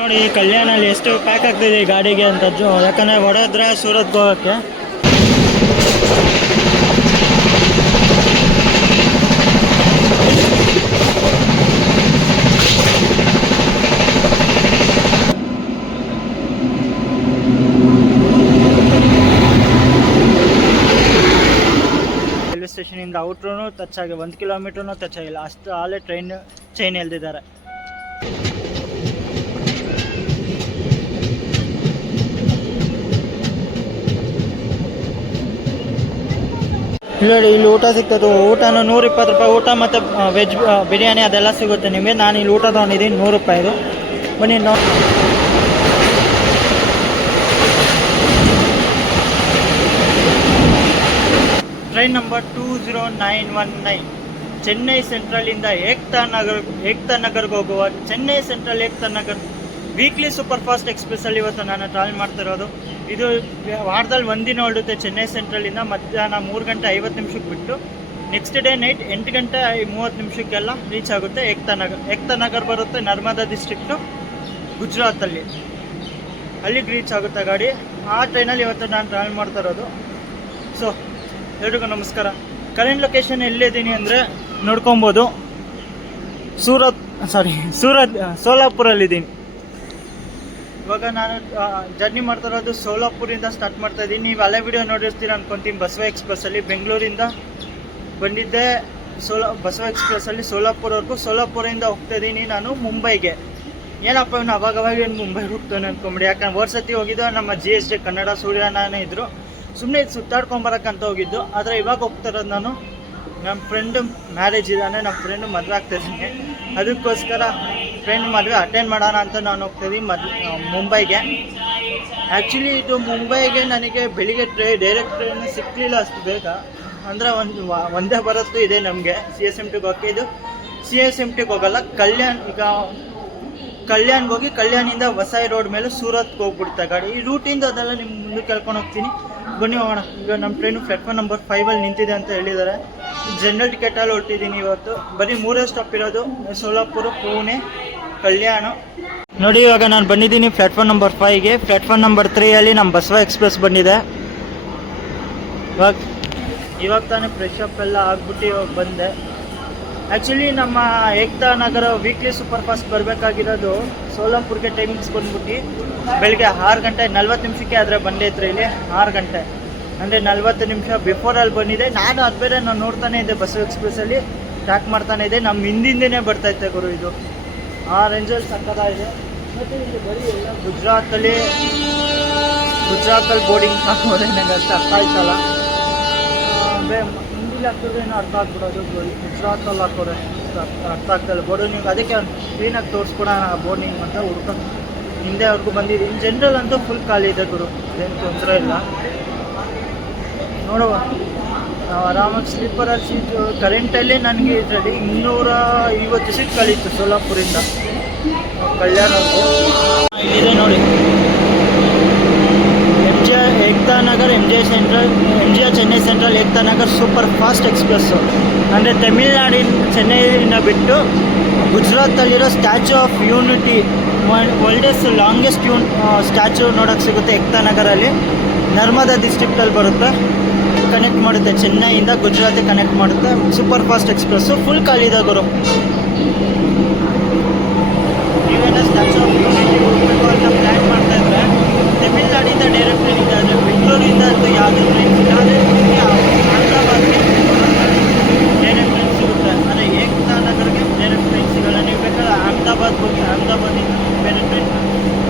ನೋಡಿ ಕಲ್ಯಾಣಲ್ಲಿ ಎಷ್ಟು ಪ್ಯಾಕ್ ಆಗ್ತಿದೆ ಈ ಗಾಡಿಗೆ ಅಂತದ್ದು, ಯಾಕಂದರೆ ವಡೋದರ ಸೂರತ್ಗೆ ಹೋಗೋಕ್ಕೆ. ರೈಲ್ವೆ ಸ್ಟೇಷನಿಂದ ಔಟ್ರೂ ಟಚ್ ಆಗಿ 1 ಕಿಲೋಮೀಟ್ರೂ ಟಚ್ ಆಗಿಲ್ಲ, ಅಷ್ಟು ಅಲ್ಲೇ ಟ್ರೈನ್ ಚೈನ್ ಎಲ್ದಿದ್ದಾರೆ. ಇಲ್ಲಿ ಊಟ ಸಿಗ್ತದೆ. ಊಟನೂ 120 ರೂಪಾಯಿ ಊಟ ಮತ್ತು ವೆಜ್ ಬಿರಿಯಾನಿ ಅದೆಲ್ಲ ಸಿಗುತ್ತೆ ನಿಮಗೆ. ನಾನು ಇಲ್ಲಿ ಊಟ ತೊಗೊಂಡಿದ್ದೀನಿ 100 ರೂಪಾಯಿದು. ಬನ್ನಿ ಟ್ರೈನ್ ನಂಬರ್ 20919 ಚೆನ್ನೈ ಸೆಂಟ್ರಲಿಂದ ಏಕ್ತಾ ನಗರ್ಗೆ ಹೋಗುವ Chennai Central Ekta Nagar weekly super fast ಎಕ್ಸ್ಪ್ರೆಸ್ಸಲ್ಲಿ ಇವತ್ತು ನಾನು ಟ್ರಾವೆಲ್ ಮಾಡ್ತಿರೋದು. ಇದು ವಾರದಲ್ಲಿ ಒಂದಿನ ಹೊರಡುತ್ತೆ ಚೆನ್ನೈ ಸೆಂಟ್ರಲಿಂದ. ಮಧ್ಯಾಹ್ನ 3 ಗಂಟೆ 50 ನಿಮಿಷಕ್ಕೆ ಬಿಟ್ಟು ನೆಕ್ಸ್ಟ್ ಡೇ ನೈಟ್ 8 ಗಂಟೆ 30 ನಿಮಿಷಕ್ಕೆಲ್ಲ ರೀಚ್ ಆಗುತ್ತೆ ಏಕ್ತಾ ನಗರ್ ಬರುತ್ತೆ, ನರ್ಮದಾ ಡಿಸ್ಟ್ರಿಕ್ಟು, ಗುಜರಾತಲ್ಲಿ. ಅಲ್ಲಿಗೆ ರೀಚ್ ಆಗುತ್ತೆ ಗಾಡಿ. ಆ ಟ್ರೈನಲ್ಲಿ ಇವತ್ತು ನಾನು ಟ್ರಾವೆಲ್ ಮಾಡ್ತಾ ಇರೋದು. ಸೊ ಎಲ್ರಿಗೂ ನಮಸ್ಕಾರ. ಕರೆಂಟ್ ಲೊಕೇಶನ್ ಎಲ್ಲಿದ್ದೀನಿ ಅಂದರೆ ನೋಡ್ಕೊಬೋದು, ಸೋಲಾಪುರಲ್ಲಿದ್ದೀನಿ. ಇವಾಗ ನಾನು ಜರ್ನಿ ಮಾಡ್ತಾ ಇರೋದು ಸೋಲಾಪುರಿಂದ ಸ್ಟಾರ್ಟ್ ಮಾಡ್ತಾ ಇದ್ದೀನಿ. ನೀವು ಹಳೆ ವಿಡಿಯೋ ನೋಡಿರ್ತೀರ ಅನ್ಕೊತೀನಿ. ಬಸವ ಎಕ್ಸ್ಪ್ರೆಸ್ಸಲ್ಲಿ ಬೆಂಗಳೂರಿಂದ ಬಂದಿದ್ದೆ, ಬಸವ ಎಕ್ಸ್ಪ್ರೆಸ್ಸಲ್ಲಿ ಸೋಲಾಪುರವರೆಗೂ. ಸೋಲಾಪುರದಿಂದ ಹೋಗ್ತಾ ಇದ್ದೀನಿ ನಾನು ಮುಂಬೈಗೆ. ಏನಪ್ಪ ಇವನು ಅವಾಗವಾಗ ಏನು ಮುಂಬೈಗೆ ಹೋಗ್ತಾನೆ ಅಂದ್ಕೊಂಬಿಡಿ. ಯಾಕಂದ್ರೆ ವರ್ಷಸತಿ ಹೋಗಿದ್ದು ನಮ್ಮ GSD ಕನ್ನಡ ಸೂರ್ಯನಾನೇ ಇದ್ದರು. ಸುಮ್ಮನೆ ಸುತ್ತಾಡ್ಕೊಂಬರಕ್ಕಂತ ಹೋಗಿದ್ದು. ಆದರೆ ಇವಾಗ ಹೋಗ್ತಾ ಇರೋದು ನಾನು ನಮ್ಮ ಫ್ರೆಂಡು ಮ್ಯಾರೇಜ್ ಇದ್ದಾನೆ, ನಮ್ಮ ಫ್ರೆಂಡು ಮದುವೆ ಆಗ್ತಾಯಿದ್ದೀನಿ. ಅದಕ್ಕೋಸ್ಕರ ಫ್ರೆಂಡ್ ಮದುವೆ ಅಟೆಂಡ್ ಮಾಡೋಣ ಅಂತ ನಾನು ಹೋಗ್ತಾಯಿದ್ದೀನಿ ಮುಂಬೈಗೆ. ಆ್ಯಕ್ಚುಲಿ ಇದು ಮುಂಬೈಗೆ ನನಗೆ ಬೆಳಿಗ್ಗೆ ಡೈರೆಕ್ಟ್ ಟ್ರೈನ್ ಸಿಕ್ಕಲಿಲ್ಲ ಅಷ್ಟು ಬೇಗ. ಅಂದರೆ ಒಂದೇ ಬರೋದು ಇದೆ ನಮಗೆ CSMTಗೆ ಹೋಗೋಕ್ಕೆ. ಇದು CSMTಗೆ ಹೋಗಲ್ಲ, ಕಲ್ಯಾಣ್ಗೆ ಹೋಗಿ ಕಲ್ಯಾಣಿಂದ ವಸಾಯಿ ರೋಡ್ ಮೇಲೆ ಸೂರತ್ಗೆ ಹೋಗ್ಬಿಡ್ತಾ ಗಾಡಿ. ಈ ರೂಟಿಂದ ಅದೆಲ್ಲ ನಿಮ್ಮ ಮುಂದೆ ಕೇಳ್ಕೊಂಡು ಹೋಗ್ತೀನಿ. ಬನ್ನಿ ಹೋಗೋಣ. ಈಗ ನಮ್ಮ ಟ್ರೈನು ಪ್ಲಾಟ್ಫಾರ್ಮ್ ನಂಬರ್ 5 ನಿಂತಿದೆ ಅಂತ ಹೇಳಿದ್ದಾರೆ. ಜನರಲ್ ಟಿಕೆಟಲ್ಲಿ ಹೊರಟಿದ್ದೀನಿ ಇವತ್ತು. ಬರೀ 3 ಸ್ಟಾಪ್ ಇರೋದು, ಸೋಲಾಪುರ, ಪುಣೆ, ಕಲ್ಯಾಣ. ನೋಡಿ ಇವಾಗ ನಾನು ಬಂದಿದ್ದೀನಿ ಪ್ಲಾಟ್ಫಾರ್ಮ್ ನಂಬರ್ 5ಗೆ. ಪ್ಲಾಟ್ಫಾರ್ಮ್ ನಂಬರ್ 3ಅಲ್ಲಿ ನಮ್ಮ ಬಸವ ಎಕ್ಸ್ಪ್ರೆಸ್ ಬಂದಿದೆ. ಇವಾಗ ತಾನೇ ಫ್ರೆಶ್ ಅಪ್ ಎಲ್ಲ ಆಗ್ಬಿಟ್ಟು ಇವಾಗ ಬಂದೆ. ಆ್ಯಕ್ಚುಲಿ ನಮ್ಮ ಏಕ್ತಾ ನಗರ ವೀಕ್ಲಿ ಸೂಪರ್ ಫಾಸ್ಟ್ ಬರಬೇಕಾಗಿರೋದು ಸೋಲಾಪುರ್ಗೆ ಟೈಮಿಂಗ್ಸ್ ಬಂದ್ಬಿಟ್ಟು ಬೆಳಗ್ಗೆ 6 ಗಂಟೆ 40 ನಿಮಿಷಕ್ಕೆ. ಆದರೆ ಬಂದೈತ್ರಿ ಇಲ್ಲಿ 6 ಗಂಟೆ ಅಂದರೆ 40 ನಿಮಿಷ ಬಿಫೋರಲ್ಲಿ ಬಂದಿದೆ. ನಾನು ಅದು ಬೇರೆ ನಾನು ನೋಡ್ತಾನೆ ಇದ್ದೆ, ಬಸವ ಎಕ್ಸ್ಪ್ರೆಸ್ಸಲ್ಲಿ ಟ್ರ್ಯಾಕ್ ಮಾಡ್ತಾನೆ ಇದೆ. ನಮ್ಮ ಹಿಂದಿಂದೇ ಬರ್ತಾಯಿತ್ತೆ ಗುರು, ಇದು ಆ ರೇಂಜಲ್ಲಿ ಸಕ್ಕತ್ತಾಗಿದೆ. ಮತ್ತು ಇಲ್ಲಿ ಬರೀ ಎಲ್ಲ ಗುಜರಾತಲ್ಲಿ ಬೋರ್ಡಿಂಗ್ ಹಾಕೋದೆ ನನಗೆ ಅಷ್ಟು ಅರ್ಥ ಆಯ್ತಲ್ಲ. ಹಿಂದಿಲಿ ಹಾಕಿದ್ರೆ ಏನೋ ಅರ್ಥ ಆಗ್ಬಿಡೋದು, ಗುಜರಾತಲ್ಲಿ ಹಾಕೋರೆ ಅರ್ಥ ಆಗ್ತಾಯಿಲ್ಲ ಬೋರ್ಡಿಂಗ್. ಅದಕ್ಕೆ ಕ್ಲೀನಾಗಿ ತೋರಿಸ್ಕೊಡೋಣ ಬೋರ್ಡಿಂಗ್ ಅಂತ ಹುಡ್ಕೊಂಡು ಹಿಂದೆ ಅವ್ರಿಗೂ ಬಂದಿದ್ದೀನಿ. ಜನರಲ್ ಅಂತೂ ಫುಲ್ ಖಾಲಿ ಇದೆ ಗುರು, ಏನು ತೊಂದರೆ ಇಲ್ಲ. ನೋಡುವ, ನಾವು ಆರಾಮಾಗಿ ಸ್ಲೀಪರಲ್ಲಿ ಸೀಟು. ಕರೆಂಟಲ್ಲಿ ನನಗೆ ಇದರಲ್ಲಿ 250 ಸೀಟ್ ಕಳೀತು ಸೋಲಾಪುರಿಂದ ಕಲ್ಯಾಣಕ್ಕೂ. ಇಲ್ಲಿದೆ ನೋಡಿ Ekta Nagar MGR Chennai Central Ekta Nagar super fast express. ಅಂದರೆ ತಮಿಳ್ನಾಡಿನ ಚೆನ್ನೈನ ಬಿಟ್ಟು ಗುಜರಾತಲ್ಲಿರೋ ಸ್ಟ್ಯಾಚ್ಯೂ ಆಫ್ ಯೂನಿಟಿ, ವರ್ಲ್ಡೆಸ್ಟ್ ಲಾಂಗೆಸ್ಟ್ ಸ್ಟ್ಯಾಚ್ಯೂ ನೋಡೋಕ್ಕೆ ಸಿಗುತ್ತೆ ಏಕ್ತಾ ನಗರಲ್ಲಿ. ನರ್ಮದಾ ಡಿಸ್ಟ್ರಿಕ್ಟಲ್ಲಿ ಬರುತ್ತೆ, ಕನೆಕ್ಟ್ ಮಾಡುತ್ತೆ, ಚೆನ್ನೈಯಿಂದ ಗುಜರಾತಿಗೆ ಕನೆಕ್ಟ್ ಮಾಡುತ್ತೆ. ಸೂಪರ್ ಫಾಸ್ಟ್ ಎಕ್ಸ್ಪ್ರೆಸ್ಸು ಫುಲ್ ಖಾಲಿ ಇದೆ ಗುರು. ನೀವೇನೋ ಸ್ಟ್ಯಾಚ್ಯೂ ಆಫ್ ಯೂನಿಟಿ ಹೋಗಬೇಕು ಅಂತ ಪ್ಲ್ಯಾನ್ ಮಾಡ್ತಾಯಿದ್ರೆ ತಮಿಳ್ನಾಡಿಂದ ಡೈರೆಕ್ಟ್ ಟ್ರೈನ್ ಇದೆ. ಆದರೆ ಬೆಂಗಳೂರಿಂದ ಅಂತೂ ಯಾವುದೇ ಟ್ರೈನ್ ಇಲ್ಲ. ಆದರೆ ಹೈದ್ರಾಬಾದ್ಗೆ ಡೈರೆಕ್ಟ್ ಟ್ರೈನ್ ಸಿಗುತ್ತೆ. ಆದರೆ ಏಕ್ತಾ ನಗರ್ಗೆ ಡೈರೆಕ್ಟ್ ಟ್ರೈನ್ ಸಿಗೋಲ್ಲ. ನೀವು ಬೇಕಾದ್ರೆ ಅಹಮದಾಬಾದ್ ಹೋಗಿ ಅಹಮದಾಬಾದಿಂದ ಬೇರೆ ಟ್ರೈನ್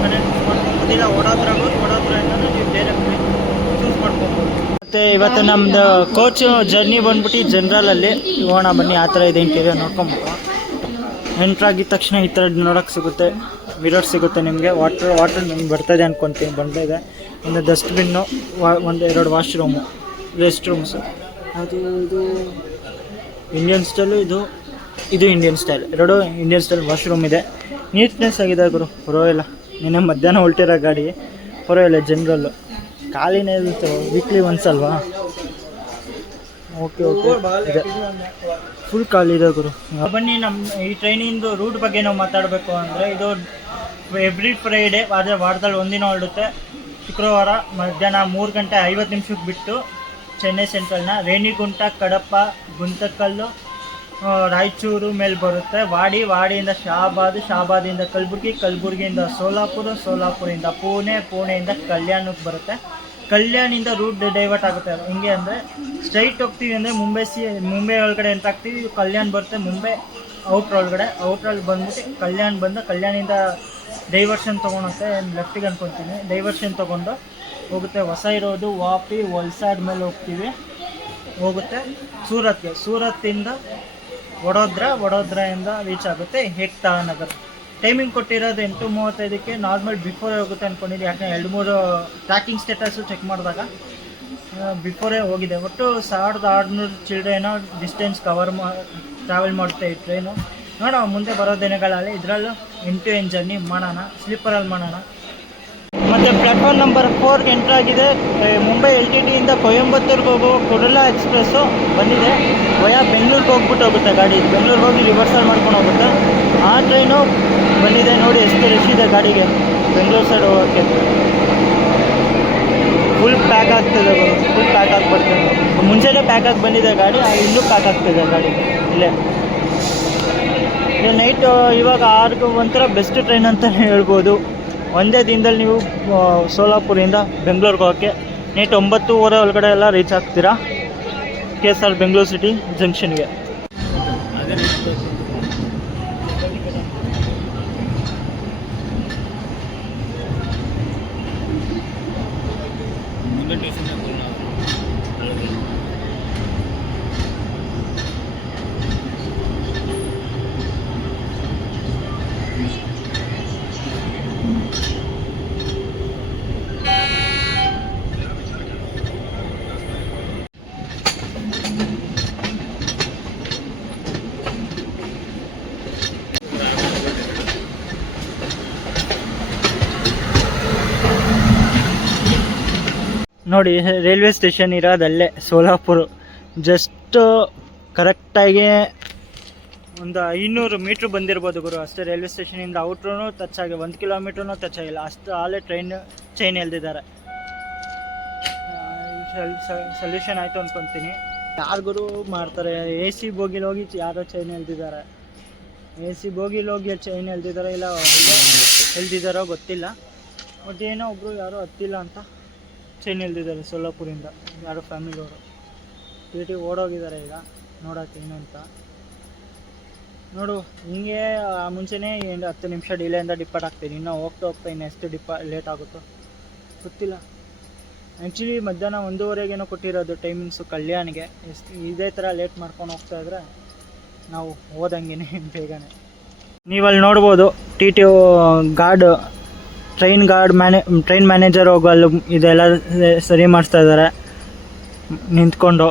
ಕನೆಕ್ಟ್ ಮಾಡ್ಕೊಬೋದಿಲ್ಲ. ವಡೋದರಿಂದ ನೀವು ಡೈರೆಕ್ಟ್ ಟ್ರೈನ್ ಚೂಸ್ ಮಾಡ್ಕೊಬೋದು. ಮತ್ತು ಇವತ್ತು ನಮ್ಮದು ಕೋಚು ಜರ್ನಿ ಬಂದ್ಬಿಟ್ಟು ಜನರಲಲ್ಲಿ ಹೋಗೋಣ ಬನ್ನಿ. ಆ ಥರ ಇದೆ ಇಂಟೀರಿಯರ್ ನೋಡ್ಕೊಂಬೋದು. ಎಂಟ್ರಾಗಿದ್ದ ತಕ್ಷಣ ಈ ಥರ ನೋಡೋಕ್ಕೆ ಸಿಗುತ್ತೆ, ಮಿರರ್ ಸಿಗುತ್ತೆ ನಿಮಗೆ. ವಾಟರ್ ನಿಮ್ಗೆ ಬರ್ತಾಯಿದೆ ಅಂದ್ಕೊತೀನಿ, ಬಂದಿದೆ. ಒಂದು ಡಸ್ಟ್ಬಿನ್ನು, 1-2 ವಾಶ್ರೂಮು, ರೆಸ್ಟ್ ರೂಮ್ಸು. ಅದು ಇದು ಇಂಡಿಯನ್ ಸ್ಟೈಲು, ಇದು Indian style. 2 Indian style washroom ಇದೆ. ನೀಟ್ನೆಸ್ ಆಗಿದೆ ಗುರು, ಪರವಾಗಿಲ್ಲ. ನಿನ್ನೆ ಮಧ್ಯಾಹ್ನ ಹೊರಟಿರೋ ಗಾಡಿ ಪರವಾಗಿಲ್ಲ. ಜನರಲ್ಲು ಖಾಲಿನೇ ಇರುತ್ತೆ, ವೀಕ್ಲಿ ಒನ್ಸ್ ಅಲ್ವಾ. ಓಕೆ ಇದೆ, ಫುಲ್ ಖಾಲಿ ಇದೆ ಗುರು. ಬನ್ನಿ, ನಮ್ಮ ಈ ಟ್ರೈನಿಂದು ರೂಟ್ ಬಗ್ಗೆ ನಾವು ಮಾತಾಡಬೇಕು ಅಂದರೆ ಇದು ಎವ್ರಿ ಫ್ರೈಡೇ ವಾರದಲ್ಲಿ ಒಂದಿನ ಹೊರಡುತ್ತೆ. ಶುಕ್ರವಾರ ಮಧ್ಯಾಹ್ನ 3 ಗಂಟೆ 50 ನಿಮಿಷಕ್ಕೆ ಬಿಟ್ಟು ಚೆನ್ನೈ ಸೆಂಟ್ರಲ್ನ ರೇಣಿಗುಂಟ, ಕಡಪ, ಗುಂತಕಲ್ಲು, ರಾಯಚೂರು ಮೇಲೆ ಬರುತ್ತೆ. ವಾಡಿಯಿಂದ ಶಾಬಾದಿಂದ ಕಲಬುರ್ಗಿ, ಕಲಬುರ್ಗಿಯಿಂದ ಸೋಲಾಪುರದಿಂದ ಪುಣೆಯಿಂದ ಕಲ್ಯಾಣಕ್ಕೆ ಬರುತ್ತೆ. ಕಲ್ಯಾಣಿಂದ ರೂಟ್ ಡೈವರ್ಟ್ ಆಗುತ್ತೆ. ಹಿಂಗೆ ಅಂದರೆ ಸ್ಟ್ರೈಟ್ ಹೋಗ್ತೀವಿ ಅಂದರೆ ಮುಂಬೈ ಒಳಗಡೆ ಎಂತ ಆಗ್ತೀವಿ, ಕಲ್ಯಾಣ ಬರುತ್ತೆ. ಮುಂಬೈ ಔಟ್ರಲ್ಲಿ ಬಂದ್ಬಿಟ್ಟು ಕಲ್ಯಾಣಿಂದ ಡೈವರ್ಷನ್ ತೊಗೊಳುತ್ತೆ. ಲೆಫ್ಟಿಗೆ ಅನ್ಕೊತೀನಿ, ಡೈವರ್ಷನ್ ತೊಗೊಂಡು ಹೋಗುತ್ತೆ. ಹೊಸ ಇರೋದು ವಾಪಿ, ವಲ್ಸಾಡ್ ಮೇಲೆ ಹೋಗುತ್ತೆ ಸೂರತ್ತಿಂದ ವಡೋದ್ರಾಯಿಂದ ರೀಚ್ ಆಗುತ್ತೆ ಏಕ್ತಾ ನಗರ್. ಟೈಮಿಂಗ್ ಕೊಟ್ಟಿರೋದು 8:35ಕ್ಕೆ. ನಾರ್ಮಲ್ ಬಿಫೋರೇ ಹೋಗುತ್ತೆ ಅಂದ್ಕೊಂಡಿದ್ದು, ಯಾಕಂದರೆ 2-3 ಟ್ರ್ಯಾಕಿಂಗ್ ಸ್ಟೇಟಸ್ಸು ಚೆಕ್ ಮಾಡಿದಾಗ ಬಿಫೋರೇ ಹೋಗಿದೆ. ಒಟ್ಟು 1600 ಚಿಲ್ಡ್ರೇನೋ ಡಿಸ್ಟೆನ್ಸ್ ಟ್ರಾವೆಲ್ ಮಾಡುತ್ತೆ ಈ ಟ್ರೈನು. ನೋಡೋಣ ಮುಂದೆ ಬರೋ ದಿನಗಳಲ್ಲಿ ಇದರಲ್ಲೂ end-to-end ಜರ್ನಿ ಮಾಡೋಣ, ಸ್ಲೀಪರಲ್ಲಿ ಮಾಡೋಣ. ಮತ್ತು ಪ್ಲಾಟ್ಫಾರ್ಮ್ ನಂಬರ್ 4ಗೆ ಎಂಟ್ರ್ ಆಗಿದೆ. ಮುಂಬೈ LTTಯಿಂದ ಕೊಯಂಬತ್ತೂರ್ಗೆ ಹೋಗೋ ಕುರುಲಾ ಎಕ್ಸ್ಪ್ರೆಸ್ಸು ಬಂದಿದೆ. ಬೆಂಗಳೂರಿಗೆ ಹೋಗುತ್ತೆ ಗಾಡಿ. ಬೆಂಗಳೂರಿಗೆ ಹೋಗಿ ರಿವರ್ಸಲ್ ಮಾಡ್ಕೊಂಡು ಹೋಗುತ್ತೆ. ಆ ಟ್ರೈನು ಬಂದಿದೆ. ನೋಡಿ ಎಷ್ಟು ರಶ್ ಇದೆ ಗಾಡಿಗೆ. ಬೆಂಗಳೂರು ಸೈಡ್ ಹೋಗೋಕ್ಕೆ ಫುಲ್ ಪ್ಯಾಕ್ ಆಗ್ತಿದೆ. ಫುಲ್ ಪ್ಯಾಕ್ ಆಗಿಬಿಡ್ತದೆ. ಮುಂಚೆನೇ ಪ್ಯಾಕ್ ಆಗಿ ಬಂದಿದೆ ಗಾಡಿ, ಇನ್ನೂ ಪ್ಯಾಕ್ ಆಗ್ತಿದೆ ಗಾಡಿ ಇಲ್ಲೇ. ನೈಟ್ ಇವಾಗ 6 ಒಂಥರ ಬೆಸ್ಟ್ ಟ್ರೈನ್ ಅಂತಲೇ ಹೇಳ್ಬೋದು. ಒಂದೇ ದಿನದಲ್ಲಿ ನೀವು ಸೋಲಾಪುರಿಂದ ಬೆಂಗಳೂರಿಗೆ ಹೋಗೋಕ್ಕೆ ನೈಟ್ 9:30 ಒಳಗಡೆ ಎಲ್ಲ ರೀಚ್ ಆಗ್ತೀರಾ KSR ಬೆಂಗಳೂರು ಸಿಟಿ ಜಂಕ್ಷನ್ಗೆ. ನೋಡಿ ರೈಲ್ವೆ ಸ್ಟೇಷನ್ ಇರೋದಲ್ಲೇ ಸೋಲಾಪುರ. ಜಸ್ಟ್ ಕರೆಕ್ಟಾಗಿ ಒಂದು 500 ಮೀಟ್ರ್ ಬಂದಿರ್ಬೋದು ಗುರು ಅಷ್ಟೇ. ರೈಲ್ವೆ ಸ್ಟೇಷನಿಂದ ಔಟ್ರೂ ಟಚ್ ಆಗಿ 1 ಕಿಲೋಮೀಟ್ರೂ ಟಚ್ ಆಗಿಲ್ಲ. ಅಷ್ಟು ಆಲೇ ಚೈನ್ ಎಲ್ದಿದ್ದಾರೆ. ಸೊಲ್ಯೂಷನ್ ಆಯಿತು ಅಂದ್ಕೊತೀನಿ. ಯಾರಿಗೂ ಮಾಡ್ತಾರೆ. AC ಬೋಗಿಲಿ ಹೋಗಿ ಯಾರೋ ಚೈನ್ ಎಲ್ದಿದ್ದಾರೆ. AC ಬೋಗಿಲಿ ಹೋಗಿ ಚೈನ್ ಎಲ್ದಿದ್ದಾರೆ, ಇಲ್ಲ ಎಲ್ದಿದ್ದಾರೋ ಗೊತ್ತಿಲ್ಲ. ಬಟ್ ಏನೋ ಒಬ್ಬರು ಯಾರೋ ಹತ್ತಿಲ್ಲ ಅಂತ ಚೈನ್ ಎಲ್ದಿದ್ದಾರೆ ಸೋಲಾಪುರಿಂದ. ಯಾರೋ ಫ್ಯಾಮಿಲಿಯವರು TT ಓಡೋಗಿದ್ದಾರೆ ಈಗ ನೋಡೋಕೆ ಏನು ಅಂತ. ನೋಡು ಹಿಂಗೆ ಮುಂಚೆನೇ 10 ನಿಮಿಷ ಡಿಲೇಯಿಂದ ಡಿಪಾರ್ಟ್ ಆಗ್ತೀನಿ. ಇನ್ನೂ ಹೋಗ್ತಾ ಇನ್ನು ಎಷ್ಟು ಲೇಟ್ ಆಗುತ್ತೋ ಗೊತ್ತಿಲ್ಲ. ಆ್ಯಕ್ಚುಲಿ ಮಧ್ಯಾಹ್ನ 1:30ಗೇನೋ ಕೊಟ್ಟಿರೋದು ಟೈಮಿಂಗ್ಸು ಕಲ್ಯಾಣಿಗೆ. ಇದೇ ಥರ ಲೇಟ್ ಮಾಡ್ಕೊಂಡು ಹೋಗ್ತಾಯಿದ್ರೆ ನಾವು ಹೋದಂಗೆ ಬೇಗನೆ. ನೀವಲ್ಲಿ ನೋಡ್ಬೋದು TT ಗಾರ್ಡ್, ಟ್ರೈನ್ ಮ್ಯಾನೇಜರ್ ಹೋಗಲು ಇದೆಲ್ಲ ಸರಿ ಮಾಡಿಸ್ತಾ ಇದ್ದಾರೆ ನಿಂತ್ಕೊಂಡು.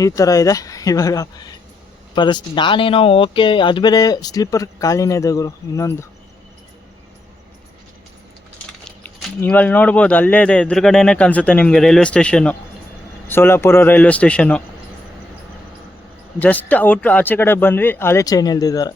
ಈ ಥರ ಇದೆ ಇವಾಗ ಪರಿಸ್ಥಿತಿ. ನಾನೇನೋ ಓಕೆ, ಅದು ಬೇರೆ ಸ್ಲೀಪರ್ ಖಾಲಿನೇ ಇದೆ ಗುರು. ಇನ್ನೊಂದು ನೀವಲ್ಲಿ ನೋಡ್ಬೋದು, ಅಲ್ಲೇ ಇದೆ ಎದುರುಗಡೆನೇ ಕಾಣಿಸುತ್ತೆ ನಿಮಗೆ railway station, Solapur railway station. Just ಆಚೆ ಕಡೆ ಬಂದ್ವಿ, ಅಲ್ಲೇ ಚೈನ್ ಎಲ್ದಿದ್ದಾರೆ.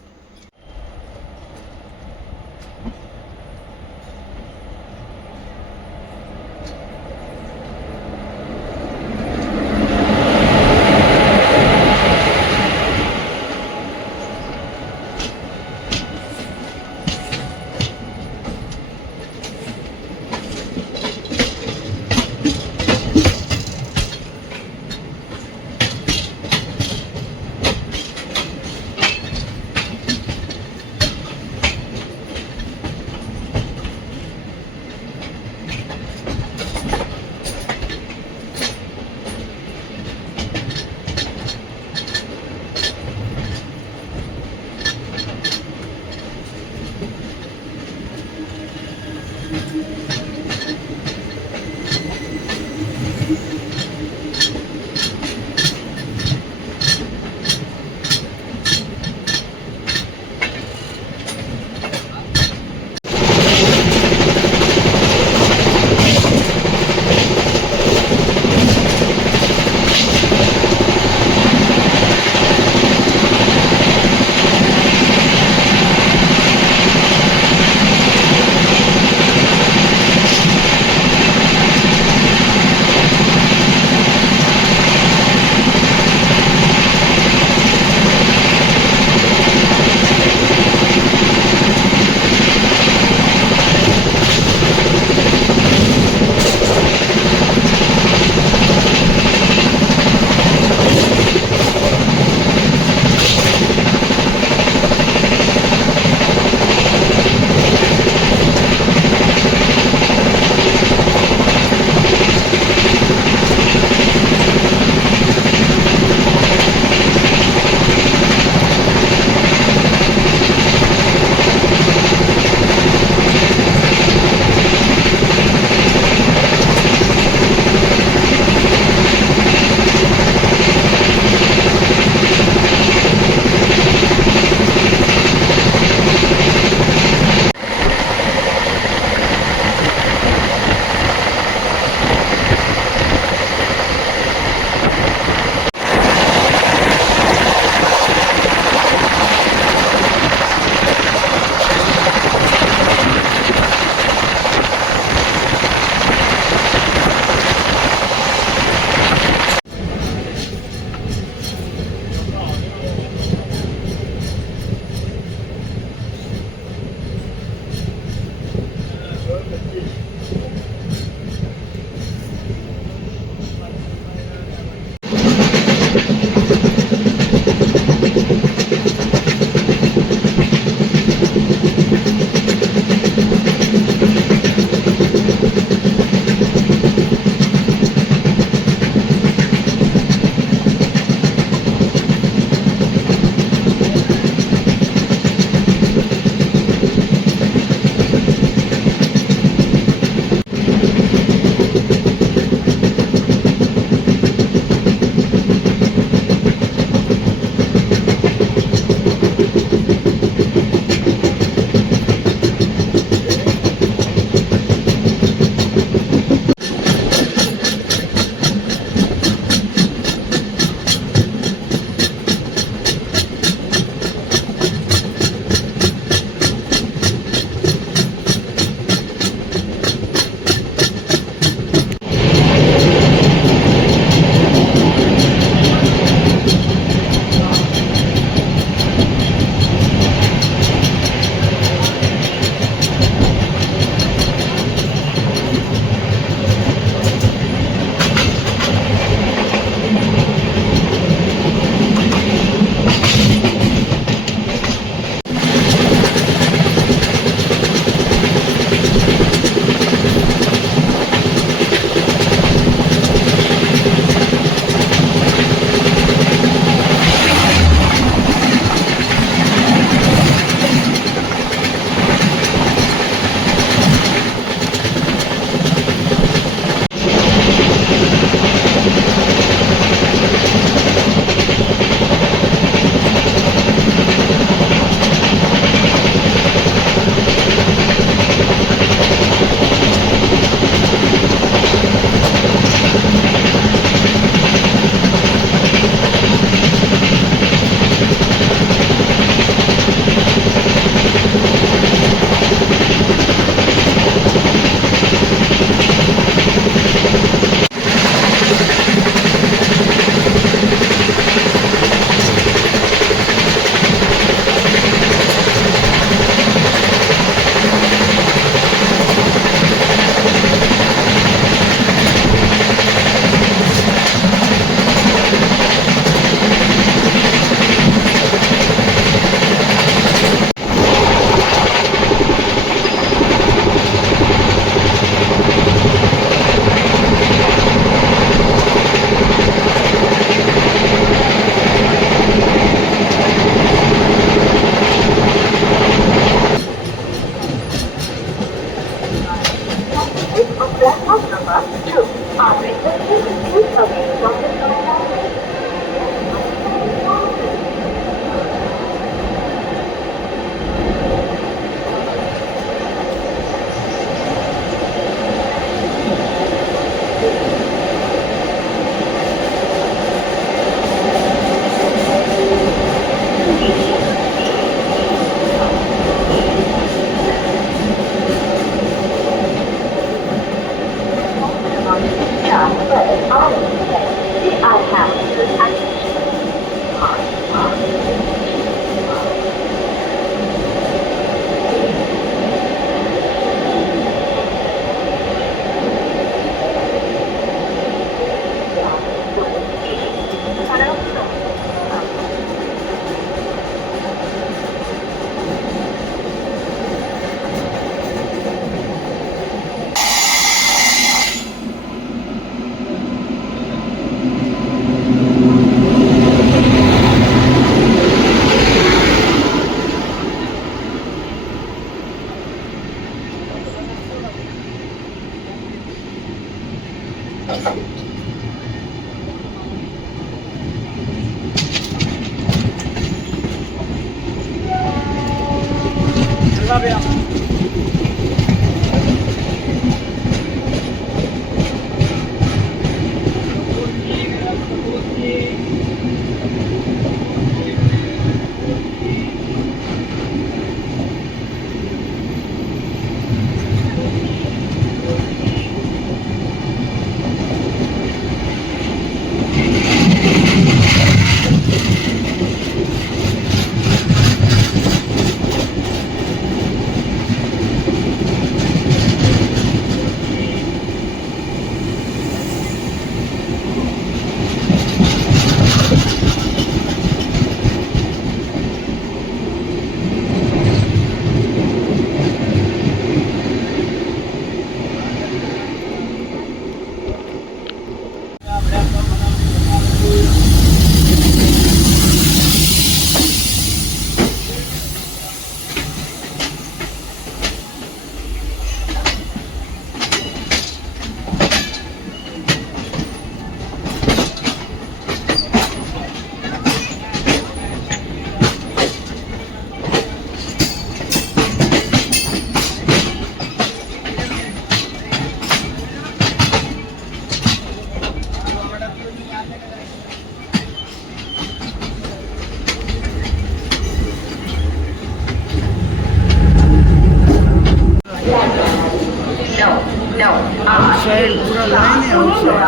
आउटसाइड पूरा लाइन है आउटसाइड।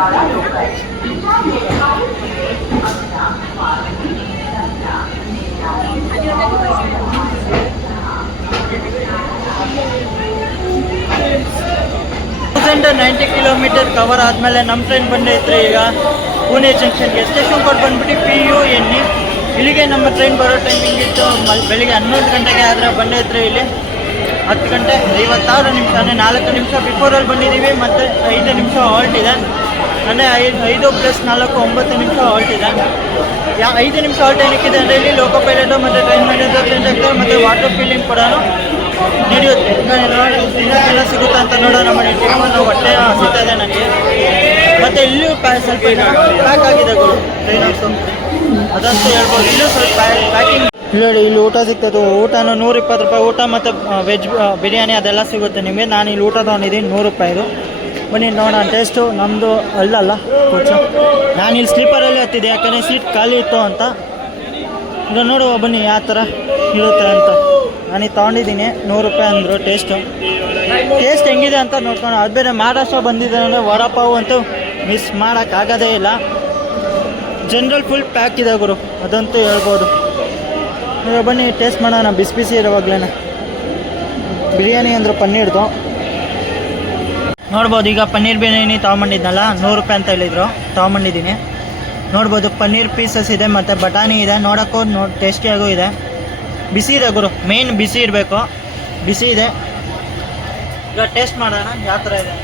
$90 ಕಿಲೋಮೀಟರ್ ಕವರ್ ಆದಮೇಲೆ ನಮ್ಮ ಟ್ರೈನ್ ಬಂದೈತ್ರಿ ಈಗ ಪುಣೆ ಜಂಕ್ಷನ್ಗೆ. ಸ್ಟೇಷನ್ ಕೋಡ್ ಬಂದ್ಬಿಟ್ಟು PUNE. ಇಲ್ಲಿಗೆ ನಮ್ಮ ಟ್ರೈನ್ ಬರೋ ಟೈಮಿಂಗ್ ಇತ್ತು ಬೆಳಿಗ್ಗೆ 11 ಗಂಟೆಗೆ, ಆದರೆ ಬಂದೈತ್ರಿ ಇಲ್ಲಿ 10 ಗಂಟೆ 56 ನಿಮಿಷ, ಅಂದರೆ 4 ನಿಮಿಷ ಬಿಫೋರಲ್ಲಿ ಬಂದಿದ್ದೀವಿ. ಮತ್ತು 5 ನಿಮಿಷ ಹಾಲ್ಟ್ ಇದೆ, ಅಂದರೆ 5 + 4 9 ನಿಮಿಷ ಹಾಲ್ಟ್ ಇದೆ. 5 ನಿಮಿಷ ಹಾಲ್ಟ್ ಏನಕ್ಕಿದೆ ಅಂದರೆ ಇಲ್ಲಿ ಲೋಕೋ ಪೈಲಟು ಮತ್ತು ಟ್ರೈನ್ ಮ್ಯಾನೇಜರ್ ಚೇಂಜ್ ಆಗ್ತಾರೆ, ಮತ್ತು ವಾಟರ್ ಫಿಲ್ಲಿಂಗ್ ಕೂಡ ನಡೆಯುತ್ತೆ. ಇನ್ನೊಂದೆಲ್ಲ ಸಿಗುತ್ತಾ ಅಂತ ನೋಡೋಣ ಮಾಡಿ. ಟಿಫನ್ ಹೊಟ್ಟೆ ಸಿಗ್ತದೆ ನನಗೆ. ಮತ್ತು ಇಲ್ಲೂ ಸ್ವಲ್ಪ ಪ್ಯಾಕ್ ಆಗಿದೆ ಟ್ರೈನ್ ಹೌಸು, ಅದಂತೂ ಹೇಳ್ಬೋದು. ಇಲ್ಲೂ ಸ್ವಲ್ಪ ಪ್ಯಾಕಿಂಗ್. ಇಲ್ಲಿ ಇಲ್ಲಿ ಊಟ ಸಿಗ್ತದೆ. ಊಟನೂ $120 ಊಟ ಮತ್ತು ವೆಜ್ ಬಿರಿಯಾನಿ ಅದೆಲ್ಲ ಸಿಗುತ್ತೆ ನಿಮಗೆ. ನಾನು ಇಲ್ಲಿ ಊಟ ತೊಗೊಂಡಿದ್ದೀನಿ $100. ಬನ್ನಿ ನೋಡೋಣ ಟೇಸ್ಟು. ನಮ್ಮದು ಅಲ್ಲಲ್ಲ ಕೋಚು, ನಾನು ಇಲ್ಲಿ ಸ್ಲೀಪರಲ್ಲಿ ಹತ್ತಿದ್ದೆ ಯಾಕಂದರೆ ಸೀಟ್ ಖಾಲಿ ಇತ್ತು ಅಂತ. ಈಗ ನೋಡುವ ಬನ್ನಿ ಯಾವ ಥರ ಇರುತ್ತೆ ಅಂತ. ನಾನೀಗ ತೊಗೊಂಡಿದ್ದೀನಿ $100 ಅಂದರು. ಟೇಸ್ಟ್ ಹೆಂಗಿದೆ ಅಂತ ನೋಡ್ಕೊಂಡು. ಅದು ಬೇರೆ ಮಹಾರಾಷ್ಟ್ರ ಬಂದಿದೆ ಅಂದರೆ ವಡಾಪಾವು ಅಂತೂ ಮಿಸ್ ಮಾಡೋಕ್ಕಾಗೋದೇ ಇಲ್ಲ. ಜನರಲ್ ಫುಲ್ ಪ್ಯಾಕ್ ಇದೆ ಗುರು, ಅದಂತೂ ಹೇಳ್ಬೋದು. ಈಗ ಬನ್ನಿ ಟೇಸ್ಟ್ ಮಾಡೋಣ ಬಿಸಿ ಬಿಸಿ ಇರೋವಾಗಲೇ. ಬಿರಿಯಾನಿ ಅಂದ್ರೆ ಪನ್ನೀರ್ದು ನೋಡ್ಬೋದು. ಈಗ ಪನ್ನೀರ್ ಬಿರಿಯಾನಿ ತೊಗೊಂಬಂದಿದ್ನಲ್ಲ $100 ಅಂತ ಹೇಳಿದರು, ತೊಗೊಂಬಂದಿದ್ದೀನಿ. ನೋಡ್ಬೋದು ಪನ್ನೀರ್ ಪೀಸಸ್ ಇದೆ ಮತ್ತು ಬಟಾಣಿ ಇದೆ. ನೋಡೋಕ್ಕೂ ಟೇಸ್ಟಿಯಾಗೂ ಇದೆ. ಬಿಸಿ ಇದೆ ಗುರು, ಮೇನ್ ಬಿಸಿ ಇರಬೇಕು. ಬಿಸಿ ಇದೆ. ಈಗ ಟೇಸ್ಟ್ ಮಾಡೋಣ ಯಾವ ಥರ ಇದೆ.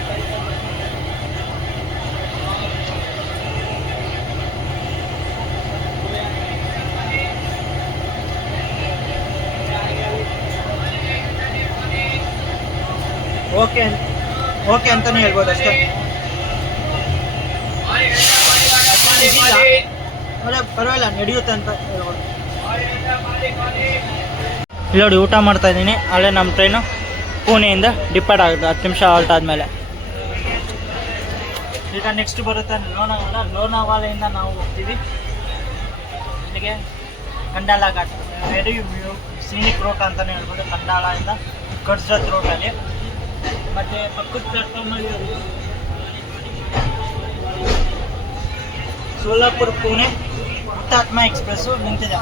ಓಕೆ ಅಂತಲೇ ಹೇಳ್ಬೋದು ಅಷ್ಟೇ. ಪರವಾಗಿಲ್ಲ, ನಡೆಯುತ್ತೆ ಅಂತ ಹೇಳ್ಬೋದು. ಇಲ್ಲಿ ನೋಡಿ ಊಟ ಮಾಡ್ತಾಯಿದ್ದೀನಿ. ಅಲ್ಲೇ ನಮ್ಮ ಟ್ರೈನು ಪುಣೆಯಿಂದ ಡಿಪಾರ್ಟ್ ಆಗುತ್ತೆ 10 ನಿಮಿಷ ಹಾಲ್ಟ್ ಆದಮೇಲೆ. ಈಗ ನೆಕ್ಸ್ಟ್ ಬರುತ್ತೆ ಲೋನಾವಾಲೆಯಿಂದ ನಾವು ಹೋಗ್ತೀವಿ ಇಲ್ಲಿಗೆ ಕಂಡಾಲ ಘಾಟ್. ವೆರಿ ಸೀನಿಕ್ ರೋಡ್ ಅಂತಲೇ ಹೇಳ್ಬೋದು. ಕಂಡಾಲದಿಂದ ಕಡ್ಸತ್ ರೋಡಲ್ಲಿ. ಮತ್ತು ಪಕ್ಕದ ಪ್ಲಾಟ್ಫಾರ್ಮಲ್ಲಿ ಸೋಲಾಪುರ ಪುಣೆ ಹುತಾತ್ಮ ಎಕ್ಸ್ಪ್ರೆಸ್ಸು ನಿಂತಿದೆ.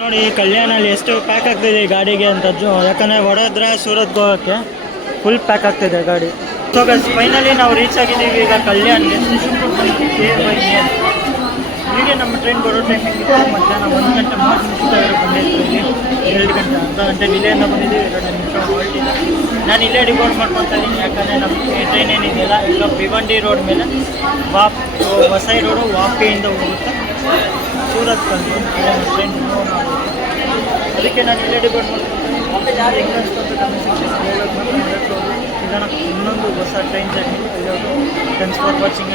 ನೋಡಿ ಕಲ್ಯಾಣಲ್ಲಿ ಎಷ್ಟು ಪ್ಯಾಕ್ ಆಗ್ತಿದೆ ಗಾಡಿಗೆ ಅಂತದ್ದು, ಯಾಕಂದರೆ ವಡೋದರ ಸೂರತ್ಗೆ ಹೋಗೋಕ್ಕೆ ಫುಲ್ ಪ್ಯಾಕ್ ಆಗ್ತಿದೆ ಗಾಡಿ. ಸೊ ಫೈನಲಿ ನಾವು ರೀಚ್ ಆಗಿದ್ದೀವಿ ಈಗ ಕಲ್ಯಾಣ್ ಡೆಸ್ಟಿನೇಷನ್ ಹೀಗೆ ನಮ್ಮ ಟ್ರೈನ್ ಬರೋ ಟೈಮಿಂಗ್ ಇತ್ತು ಮಧ್ಯಾಹ್ನ 1 ಗಂಟೆ 30 ನಿಮಿಷ ಬಂದಿರ್ತೀವಿ. 2 ಗಂಟೆ ಅರ್ಧ ಗಂಟೆ ಡಿಲೇಯಿಂದ ಬಂದಿದ್ದೀವಿ, 2 ನಿಮಿಷ ಹೊರಟಿಲ್ಲ. ನಾನು ಇಲ್ಲೇ ಡಿಬೋರ್ಡ್ ಮಾಡ್ಕೊತಾ ಇದ್ದೀನಿ, ಯಾಕಂದರೆ ನಮ್ಮ ಟ್ರೈನ್ ಏನಿದೆಯಲ್ಲ ಈಗ ಭಿವಂಡಿ ರೋಡ್ ಮೇಲೆ ವಸೈ ರೋಡು ವಾಪಿಯಿಂದ ಹೋಗುತ್ತೆ ಸೂರತ್ ಬಂದು ಟ್ರೈನ್ ಅದಕ್ಕೆ ನಾನು ಇಲ್ಲೇ ಡಿಬೋರ್ಡ್ ಮಾಡ್ಕೊತೀನಿ. ಯಾರು ಹೆಂಗೆ ಅನ್ಸ್ಕೊಂಡು ಕಮೆಂಟ್ ಸೆಕ್ಷನ್ ಹೇಳೋದು ಮಾತ್ರ ಇದನ್ನು ಇನ್ನೊಂದು ಹೊಸ train journey. Thanks for watching.